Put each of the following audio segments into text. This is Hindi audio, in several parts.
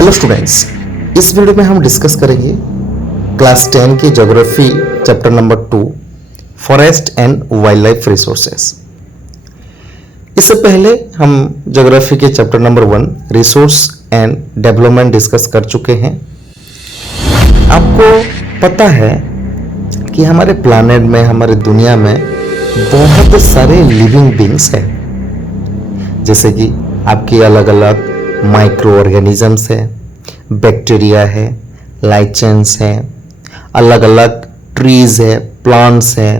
हेलो स्टूडेंट्स, इस वीडियो में हम डिस्कस करेंगे क्लास 10 की geography chapter number 2 forest and wild life resources. इससे पहले हम ज्योग्राफी के chapter number 1 resource and development discuss कर चुके हैं। आपको पता है कि हमारे प्लानेट में, हमारे दुनिया में बहुत सारे लिविंग बींग्स हैं, जैसे कि आपकी अलग अलग माइक्रो ऑर्गेनिजम्स है, बैक्टीरिया है, लाइचेंस है, अलग अलग ट्रीज है, प्लांट्स है,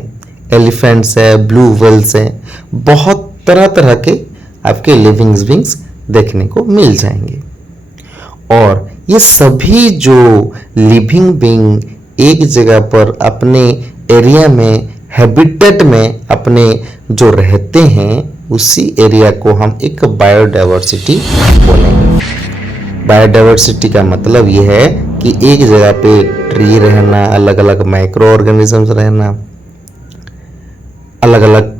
एलिफेंट्स है, ब्लू व्हेल्स है, बहुत तरह तरह के आपके लिविंग बींग्स देखने को मिल जाएंगे। और ये सभी जो लिविंग बींग एक जगह पर अपने एरिया में, हैबिटेट में अपने जो रहते हैं, उसी एरिया को हम एक बायोडाइवर्सिटी बोलेंगे। बायोडाइवर्सिटी का मतलब यह है कि एक जगह पे ट्री रहना, अलग अलग माइक्रो ऑर्गेनिजम्स रहना, अलग अलग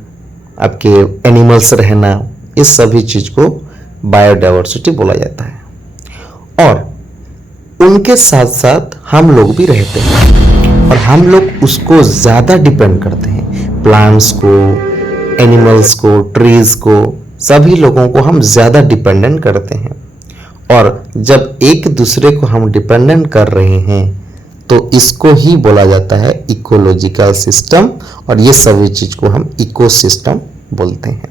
आपके एनिमल्स रहना, इस सभी चीज को बायोडाइवर्सिटी बोला जाता है। और उनके साथ साथ हम लोग भी रहते हैं और हम लोग उसको ज्यादा डिपेंड करते हैं। प्लांट्स को, एनिमल्स को, ट्रीज को, सभी लोगों को हम ज़्यादा डिपेंडेंट करते हैं। और जब एक दूसरे को हम डिपेंडेंट कर रहे हैं तो इसको ही बोला जाता है इकोलॉजिकल सिस्टम, और ये सभी चीज को हम इकोसिस्टम बोलते हैं।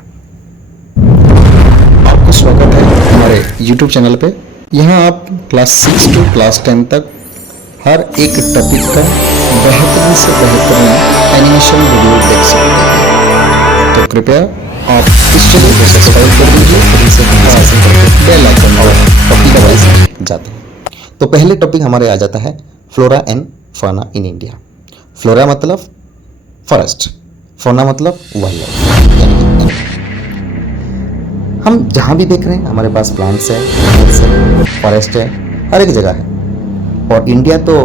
आपको स्वागत है हमारे YouTube चैनल पे। यहाँ आप क्लास 6 टू क्लास 10 तक हर एक टॉपिक का बेहतरीन से बेहतरीन एनिमेशन वीडियो देख सकते हैं। तो कृपया आप इस चैनल को सब्सक्राइब कर दीजिए, बेल आइकन और टॉपिक वाइज जाते हैं। तो पहले टॉपिक हमारे आ जाता है flora and fauna in India. Flora मतलब फॉरेस्ट, फौना मतलब वाइल्ड लाइफ। हम जहां भी देख रहे हैं हमारे पास प्लांट्स है, एनिमल्स है, फॉरेस्ट है, हर एक जगह है। और इंडिया तो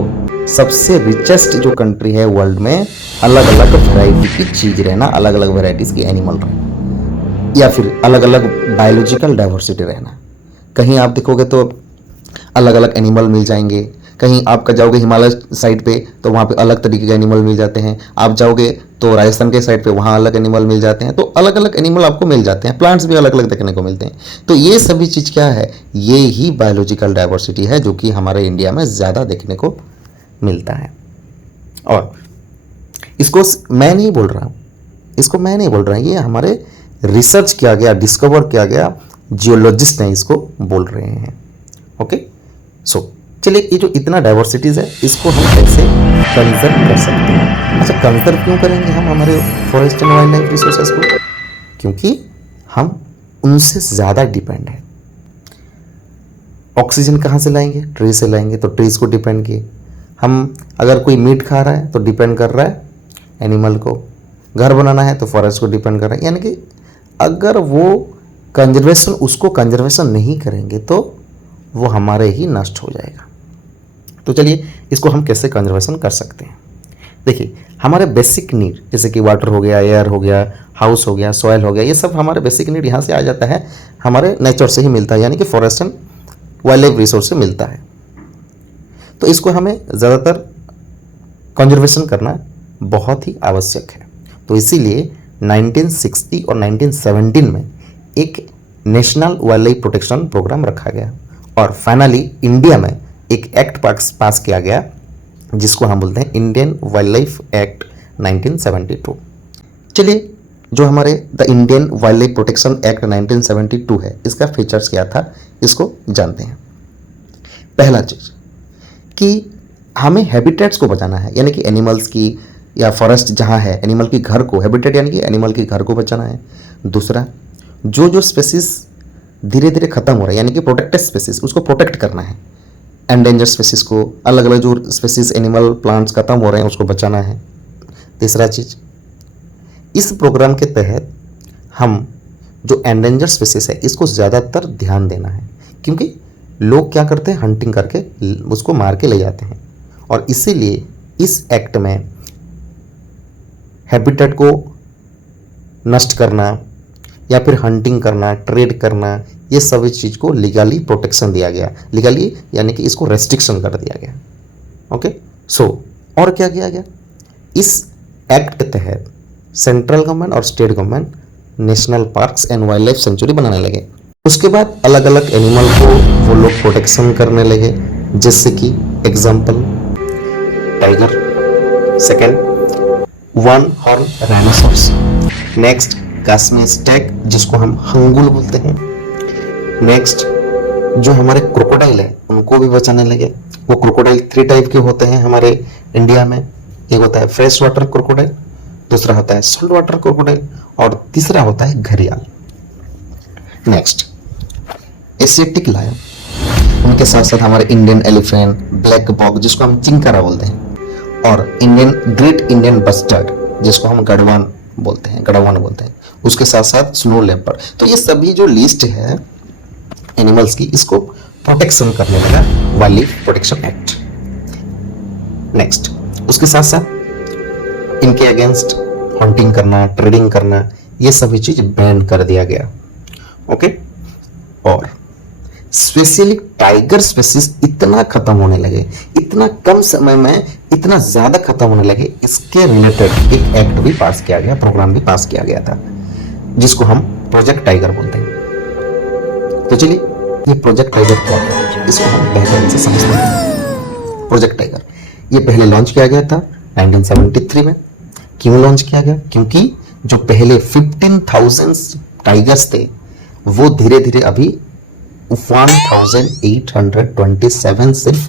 सबसे रिचेस्ट जो कंट्री है वर्ल्ड में, अलग अलग वैरायटी की चीज रहना, अलग अलग वैरायटीज की एनिमल रहना, या फिर अलग अलग बायोलॉजिकल डाइवर्सिटी रहना। कहीं आप देखोगे तो अलग अलग एनिमल मिल जाएंगे, कहीं आप जाओगे हिमालय साइड पे तो वहाँ पे अलग तरीके के एनिमल मिल जाते हैं, आप जाओगे तो राजस्थान के साइड पे वहाँ अलग एनिमल मिल जाते हैं। तो अलग अलग एनिमल आपको मिल जाते हैं, प्लांट्स भी अलग अलग देखने को मिलते हैं। तो ये सभी चीज़ क्या है? ये ही बायोलॉजिकल डाइवर्सिटी है जो कि हमारे इंडिया में ज़्यादा देखने को मिलता है। और इसको मैं नहीं बोल रहा हूँ, इसको मैं नहीं बोल रहा हूँ, ये हमारे रिसर्च किया गया, डिस्कवर किया गया जियोलॉजिस्ट ने इसको बोल रहे हैं। ओके, सो चलिए, ये जो इतना डाइवर्सिटीज है इसको हम कैसे कंजर्व कर सकते हैं? अच्छा, कंजर्व क्यों करेंगे हम हमारे forest and wild life resources को? क्योंकि हम उनसे ज़्यादा डिपेंड है। ऑक्सीजन कहाँ से लाएंगे? ट्री से लाएंगे, तो ट्रीज को डिपेंड किए। हम अगर कोई मीट खा रहा है तो डिपेंड कर रहा है एनिमल को, घर बनाना है तो फॉरेस्ट को डिपेंड कर रहा है। यानी कि अगर वो कंजर्वेशन, उसको कंजर्वेशन नहीं करेंगे तो वो हमारे ही नष्ट हो जाएगा। तो चलिए, इसको हम कैसे कंजर्वेशन कर सकते हैं? देखिए, हमारे बेसिक नीड जैसे कि वाटर हो गया, एयर हो गया, हाउस हो गया, सॉइल हो गया, ये सब हमारे बेसिक नीड यहाँ से आ जाता है, हमारे नेचर से ही मिलता है, यानी कि forest and wild life resource से मिलता है। तो इसको हमें ज़्यादातर कंजर्वेशन करना बहुत ही आवश्यक है। तो इसीलिए 1960 और 1917 में एक national wildlife protection programme रखा गया और फाइनली इंडिया में एक एक्ट पास किया गया जिसको हम बोलते हैं इंडियन वाइल्ड लाइफ एक्ट 1972। चलिए, जो हमारे the Indian wild life protection act 1972 है, इसका फीचर्स क्या था इसको जानते हैं। पहला चीज कि हमें हैबिटेट्स को बचाना है, यानी कि एनिमल्स की या फॉरेस्ट जहाँ है, एनिमल की घर को, हैबिटेट यानी कि एनिमल की घर को बचाना है। दूसरा, जो स्पेसीज धीरे धीरे खत्म हो रहा है, यानी कि प्रोटेक्टेड स्पेसीज, उसको प्रोटेक्ट करना है। एंडेंजर स्पेसीज को, अलग अलग जो स्पेसीज एनिमल प्लांट्स खत्म हो रहे हैं उसको बचाना है। तीसरा चीज, इस प्रोग्राम के तहत हम जो एंडेंजर स्पेसीज है इसको ज़्यादातर ध्यान देना है, क्योंकि लोग क्या करते हैं, हंटिंग करके उसको मार के ले जाते हैं। और इसीलिए इस एक्ट में हैबिटेट को नष्ट करना या फिर हंटिंग करना, ट्रेड करना, ये सभी चीज़ को लीगली प्रोटेक्शन दिया गया, लीगली यानी कि इसको रेस्ट्रिक्शन कर दिया गया। ओके, सो और क्या किया गया, इस एक्ट के तहत सेंट्रल गवर्नमेंट और state government national parks and wild life sanctuary बनाने लगे। उसके बाद अलग अलग एनिमल को वो लोग प्रोटेक्शन करने लगे, जैसे कि example tiger, second one horn rhinoceros, next Kashmir Stag जिसको हम हंगुल बोलते हैं, नेक्स्ट जो हमारे क्रोकोडाइल है उनको भी बचाने लगे। वो क्रोकोडाइल 3 टाइप के होते हैं हमारे इंडिया में, एक होता है फ्रेश वाटर क्रोकोडाइल, दूसरा होता है सॉल्ट वाटर क्रोकोडाइल और तीसरा होता है घड़ियाल। नेक्स्ट एशियाटिक लायन, उनके साथ साथ हमारे इंडियन एलिफेंट, ब्लैक बॉग जिसको हम चिंकारा बोलते हैं, और इंडियन ग्रेट इंडियन बस्टर्ड जिसको हम गढ़वान बोलते हैं, उसके साथ साथ स्नो लेपर्ड। तो ये सभी जो लिस्ट है एनिमल्स की, इसको प्रोटेक्शन करने लगा wild life protection act. Next उसके साथ साथ इनके अगेंस्ट हंटिंग करना, ट्रेडिंग करना, ये सभी चीज बैन कर दिया गया। ओके, और स्पेशली टाइगर स्पेसीज इतना खत्म होने लगे, इतना कम समय में इतना ज्यादा खत्म होने लगे, इसके रिलेटेड एक एक्ट भी पास किया गया, प्रोग्राम भी पास किया गया था, जिसको हम प्रोजेक्ट टाइगर बोलते हैं। तो चलिए ये प्रोजेक्ट टाइगर क्या है, इसको हम बेहतर से समझते हैं। प्रोजेक्ट टाइगर ये पहले लॉन्च किया गया था 1973 में। क्यों लॉन्च किया गया? क्योंकि जो पहले 15,000 टाइगर्स थे वो धीरे धीरे अभी 1827 सिर्फ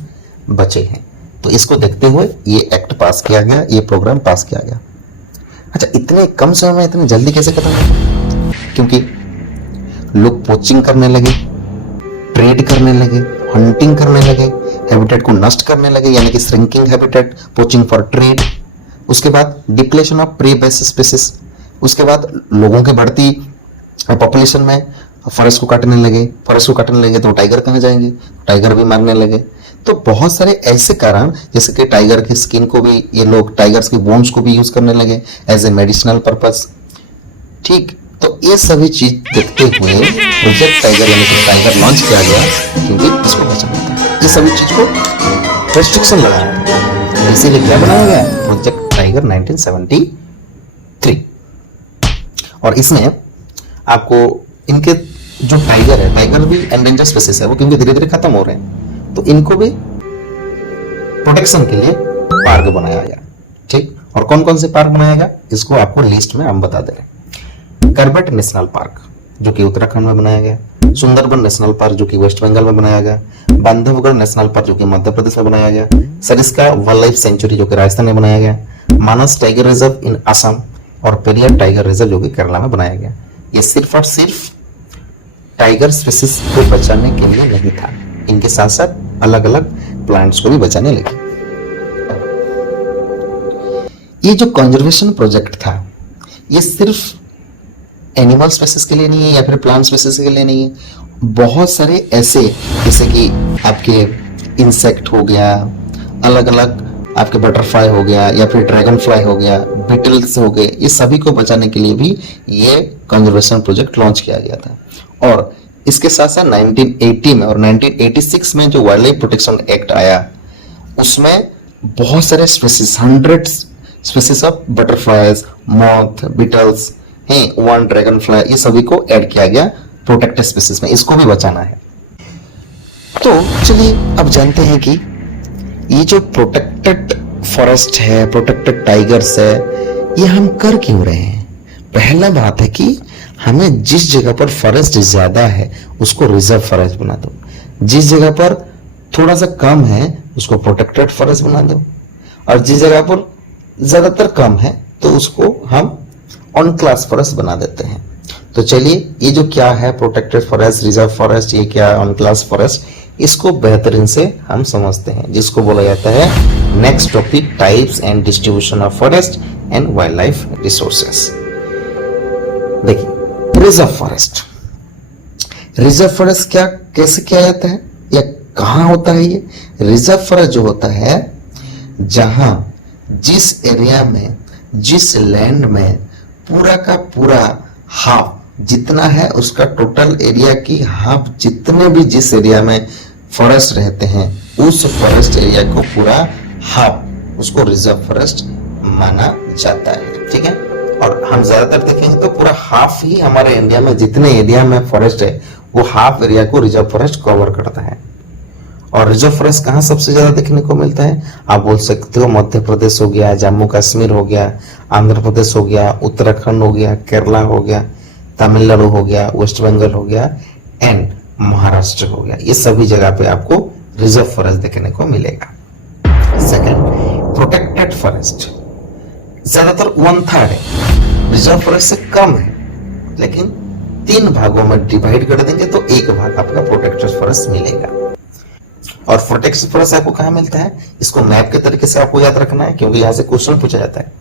बचे हैं। तो इसको देखते हुए ये एक्ट पास किया गया, ये प्रोग्राम पास किया गया। अच्छा, इतने कम समय में इतनी जल्दी कैसे खत्म हुआ? क्योंकि लोग पोचिंग करने लगे, ट्रेड करने लगे, हंटिंग करने लगे, हैबिटेट को नष्ट करने लगे, यानी कि shrinking habitat, poaching for trade. उसके बाद depletion of prey basis species, उसके बाद लोगों की बढ़ती पॉपुलेशन में फॉरेस्ट को काटने लगे, तो टाइगर कहाँ जाएंगे? टाइगर भी मारने लगे। तो बहुत सारे ऐसे कारण, जैसे कि टाइगर की स्किन को भी ये लोग, टाइगर्स की बोन्स को भी यूज करने लगे एज ए मेडिसिनल पर्पस। ठीक, तो ये सभी चीज देखते हुए प्रोजेक्ट टाइगर यानी कि टाइगर लॉन्च किया गया, क्योंकि इसको बचाना था। ये सभी चीज को रेस्ट्रिक्शन लगाया था, इसीलिए क्या बनाया गया? Project tiger 1973। और इसमें आपको इनके जो टाइगर है, टाइगर भी एंडेंजर स्पीसीज है वो, क्योंकि धीरे धीरे खत्म हो रहे हैं, तो इनको भी प्रोटेक्शन के लिए पार्क बनाया गया। ठीक, और कौन कौन से पार्क बनाया गया इसको आपको लिस्ट में हम बता दे रहे हैं। करबेट नेशनल पार्क जो कि उत्तराखंड में बनाया गया, सुंदरबन नेशनल पार्क जो कि वेस्ट बंगाल में बनाया गया, बांधवगढ़ नेशनल पार्क जो कि मध्य प्रदेश में बनाया गया, सरिस्का वाइल्ड लाइफ सेंचुरी जो कि राजस्थान में बनाया गया, मानस टाइगर रिजर्व इन असम और पेरियार टाइगर रिजर्व जो कि केरला में बनाया गया। ये सिर्फ और सिर्फ टाइगर स्पीसीज को बचाने के लिए नहीं था, इनके साथ साथ अलग अलग प्लांट्स को भी बचाने लगे। ये जो कंजर्वेशन प्रोजेक्ट था ये सिर्फ एनिमल स्पीसीज के लिए नहीं है या फिर प्लांट स्पीसीज के लिए नहीं है, बहुत सारे ऐसे जैसे कि आपके इंसेक्ट हो गया, अलग अलग आपके बटरफ्लाई हो गया या फिर ड्रैगन फ्लाई हो गया, बीटल्स हो गए, ये सभी को बचाने के लिए भी ये कंजर्वेशन प्रोजेक्ट लॉन्च किया गया था। और इसके साथ साथ 1980 में और 1986 में जो वाइल्ड लाइफ प्रोटेक्शन एक्ट आया, उसमें बहुत सारे species, 100 species of butterflies, moth, beetles हैं, वन ड्रैगन फ्लाई, ये सभी को ऐड किया गया प्रोटेक्टेड स्पीसीज में, इसको भी बचाना है। तो चलिए अब जानते हैं कि ये जो प्रोटेक्टेड फॉरेस्ट है, प्रोटेक्टेड टाइगर्स है, ये हम कर क्यों रहे हैं। पहला बात है कि हमें जिस जगह पर फॉरेस्ट ज्यादा है उसको रिजर्व फॉरेस्ट बना दो, जिस जगह पर थोड़ा सा कम है उसको प्रोटेक्टेड फॉरेस्ट बना दो, और जिस जगह पर ज्यादातर कम है तो उसको हम ऑन क्लास फॉरेस्ट बना देते हैं। तो चलिए ये जो क्या है प्रोटेक्टेड फॉरेस्ट, रिजर्व फॉरेस्ट, ये क्या है ऑन क्लास फॉरेस्ट, इसको बेहतरीन से हम समझते हैं, जिसको बोला जाता है next topic, types and distribution of forest and wild life resources. देखिए रिजर्व फॉरेस्ट, रिजर्व फॉरेस्ट क्या, कैसे किया जाता है या कहाँ होता है ये? रिजर्व फॉरेस्ट जो होता है जहां जिस एरिया में, जिस लैंड में पूरा का पूरा हाफ जितना है उसका टोटल एरिया की हाफ, जितने भी जिस एरिया में फॉरेस्ट रहते हैं उस फॉरेस्ट एरिया को पूरा हाफ उसको रिजर्व फॉरेस्ट माना जाता है। ठीक है, और हम ज्यादातर देखेंगे तो पूरा हाफ ही हमारे इंडिया में जितने एरिया में फॉरेस्ट है वो हाफ एरिया को रिजर्व फॉरेस्ट कवर करता है। और रिजर्व फॉरेस्ट कहाँ सबसे ज्यादा देखने को मिलता है? आप बोल सकते हो मध्य प्रदेश हो गया, जम्मू कश्मीर हो गया, आंध्र प्रदेश हो गया, उत्तराखंड हो गया, केरला हो गया, तमिलनाडु हो गया, वेस्ट बंगाल हो गया एंड महाराष्ट्र हो गया। ये सभी जगह पे आपको रिजर्व फॉरेस्ट देखने को मिलेगा। सेकंड, प्रोटेक्टेड फॉरेस्ट ज्यादातर 1/3 है, रिजर्व फॉरेस्ट से कम है, लेकिन 3 भागों में डिवाइड कर देंगे तो 1 भाग आपका प्रोटेक्टेड फॉरेस्ट मिलेगा। और प्रोटेक्टेड फॉरेस्ट आपको कहाँ मिलता है? इसको मैप के तरीके से आपको याद रखना है, क्योंकि यहाँ से क्वेश्चन पूछा जाता है।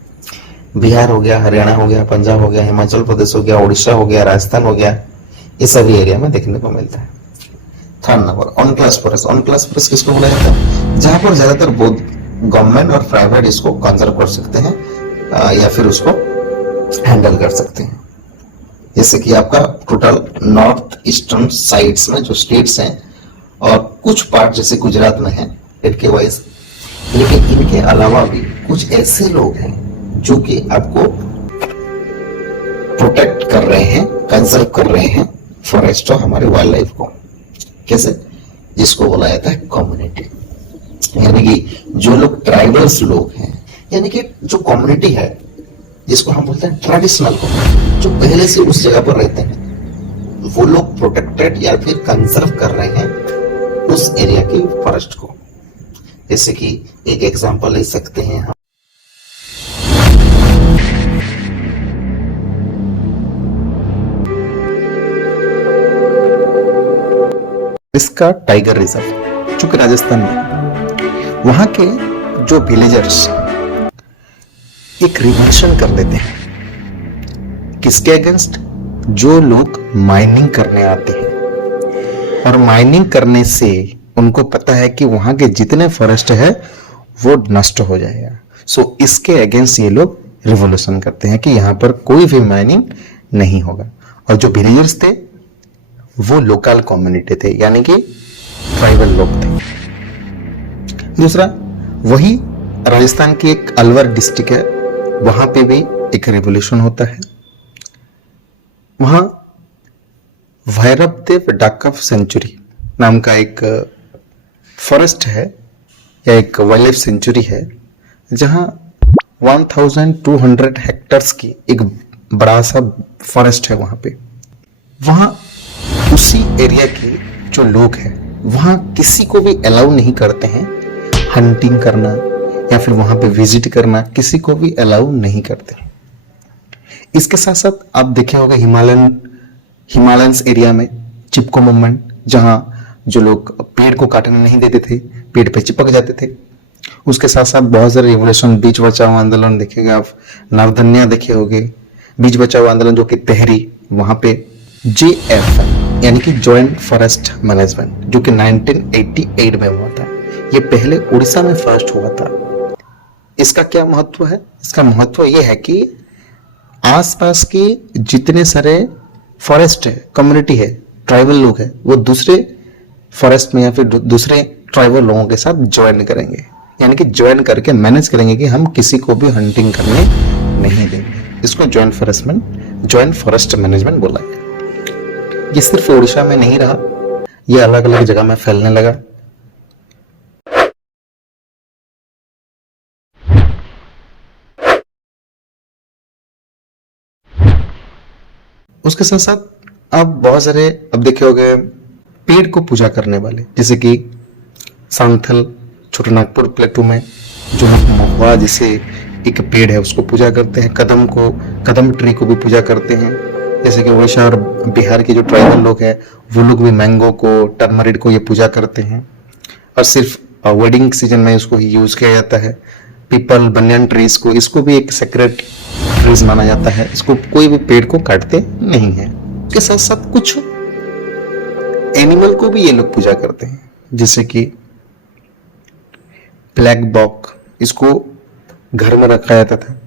बिहार हो गया, हरियाणा हो गया, पंजाब हो गया, हिमाचल प्रदेश हो गया, उड़ीसा हो गया, राजस्थान हो गया, ये सभी एरिया में देखने को मिलता है। Third number, on class forest. On class forest किसको बोला जाता है? जहां पर ज्यादातर बोथ गवर्नमेंट और प्राइवेट इसको कंजर्व कर सकते हैं या फिर उसको हैंडल कर सकते हैं। जैसे कि आपका टोटल नॉर्थ ईस्टर्न साइड्स में जो स्टेट्स हैं और कुछ पार्ट जैसे गुजरात में है स्टेट के वाइज, लेकिन इनके अलावा भी कुछ ऐसे लोग हैं जो कि आपको प्रोटेक्ट कर रहे हैं, कंजर्व कर रहे हैं फॉरेस्ट और हमारे वाइल्ड लाइफ को। कैसे? जिसको बोला जाता है कम्युनिटी, यानी कि जो लोग ट्राइबल्स लोग हैं, यानी कि जो कम्युनिटी है जिसको हम बोलते हैं ट्रेडिशनल कम्युनिटी, जो पहले से उस जगह पर रहते हैं, वो लोग प्रोटेक्टेड या फिर कंजर्व कर रहे हैं उस एरिया की फॉरेस्ट को। जैसे कि एक एग्जांपल ले सकते हैं हम, इसका टाइगर रिजर्व जो कि राजस्थान में, वहां के जो विलेजर्स एक रिवॉल्यूशन कर लेते हैं। किसके अगेंस्ट? जो लोग माइनिंग करने आते हैं, और माइनिंग करने से उनको पता है कि वहां के जितने फॉरेस्ट है वो नष्ट हो जाएगा। सो इसके अगेंस्ट ये लोग रिवॉल्यूशन करते हैं कि यहां पर कोई भी माइनिंग नहीं होगा। और जो विलेजर्स थे वो लोकल कम्युनिटी थे, यानी कि ट्राइबल लोग थे। दूसरा, वही राजस्थान की एक अलवर डिस्ट्रिक्ट है, वहां पे भी एक रिवॉल्यूशन होता है। वहां भैरव देव डाकफ सेंचुरी नाम का एक फॉरेस्ट है या एक वाइल्ड लाइफ सेंचुरी है, जहां 1200 हेक्टर्स की एक बड़ा सा फॉरेस्ट है। वहां पे वहां उसी एरिया के जो लोग हैं वहां किसी को भी अलाउ नहीं करते हैं हंटिंग करना या फिर वहां पे विजिट करना, किसी को भी अलाउ नहीं करते। इसके साथ साथ आप देखे होंगे हिमालयंस एरिया में चिपको मूवमेंट, जहां जो लोग पेड़ को काटने नहीं देते थे, पेड़ पे चिपक जाते थे। उसके साथ साथ बहुत सारे रिवोल्यूशन, बीच बचाओ आंदोलन देखेगा आप, नवधन्या देखे होंगे, बीच बचाओ आंदोलन जो कि तेहरी, वहां पे JF यानी कि जॉइंट फॉरेस्ट मैनेजमेंट, जो कि 1988 में हुआ था। ये पहले उड़ीसा में फर्स्ट हुआ था। इसका क्या महत्व है? इसका महत्व यह है कि आसपास के जितने सारे फॉरेस्ट है, कम्युनिटी है, ट्राइबल लोग है, वो दूसरे फॉरेस्ट में या फिर दूसरे ट्राइबल लोगों के साथ ज्वाइन करेंगे, यानी कि ज्वाइन करके मैनेज करेंगे कि हम किसी को भी हंटिंग करने नहीं देंगे। इसको जॉइंट फॉरेस्ट मैनेजमेंट बोला है। ये सिर्फ उड़ीसा में नहीं रहा, ये अलग अलग जगह में फैलने लगा। उसके साथ साथ आप बहुत सारे अब देखे होंगे पेड़ को पूजा करने वाले, जैसे कि सांथल छोटानागपुर प्लेटू में जो लोग महुआ जैसे एक पेड़ है उसको पूजा करते हैं, कदम ट्री को भी पूजा करते हैं। जैसे कि उड़ीसा और बिहार के जो ट्राइबल लोग हैं वो लोग भी मैंगो को, टर्मरिक को ये पूजा करते हैं, और सिर्फ वेडिंग सीजन में इसको ही यूज किया जाता है। पीपल, बनियन ट्रीज को, इसको भी एक सेक्रेट ट्रीज माना जाता है, इसको कोई भी पेड़ को काटते नहीं है। इसके साथ साथ कुछ एनिमल को भी ये लोग पूजा करते हैं, जैसे कि ब्लैक बॉक, इसको घर में रखा जाता था,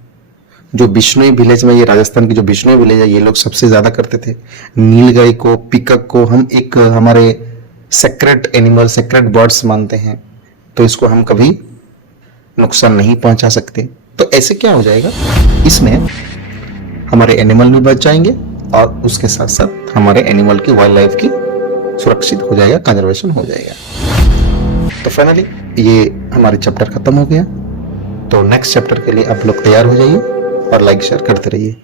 जो बिश्नोई विलेज में, ये राजस्थान की जो बिश्नोई विलेज है, ये लोग सबसे ज्यादा करते थे। नीलगाय को, पिकक को हम एक हमारे सेक्रेट एनिमल, सेक्रेट बर्ड्स मानते हैं, तो इसको हम कभी नुकसान नहीं पहुंचा सकते। तो ऐसे क्या हो जाएगा, इसमें हमारे एनिमल भी बच जाएंगे और उसके साथ साथ हमारे एनिमल की, वाइल्ड लाइफ की सुरक्षित हो जाएगा, कंजर्वेशन हो जाएगा। तो फाइनली ये हमारे चैप्टर खत्म हो गया। तो नेक्स्ट चैप्टर के लिए आप लोग तैयार हो जाइए और लाइक शेयर करते रहिए।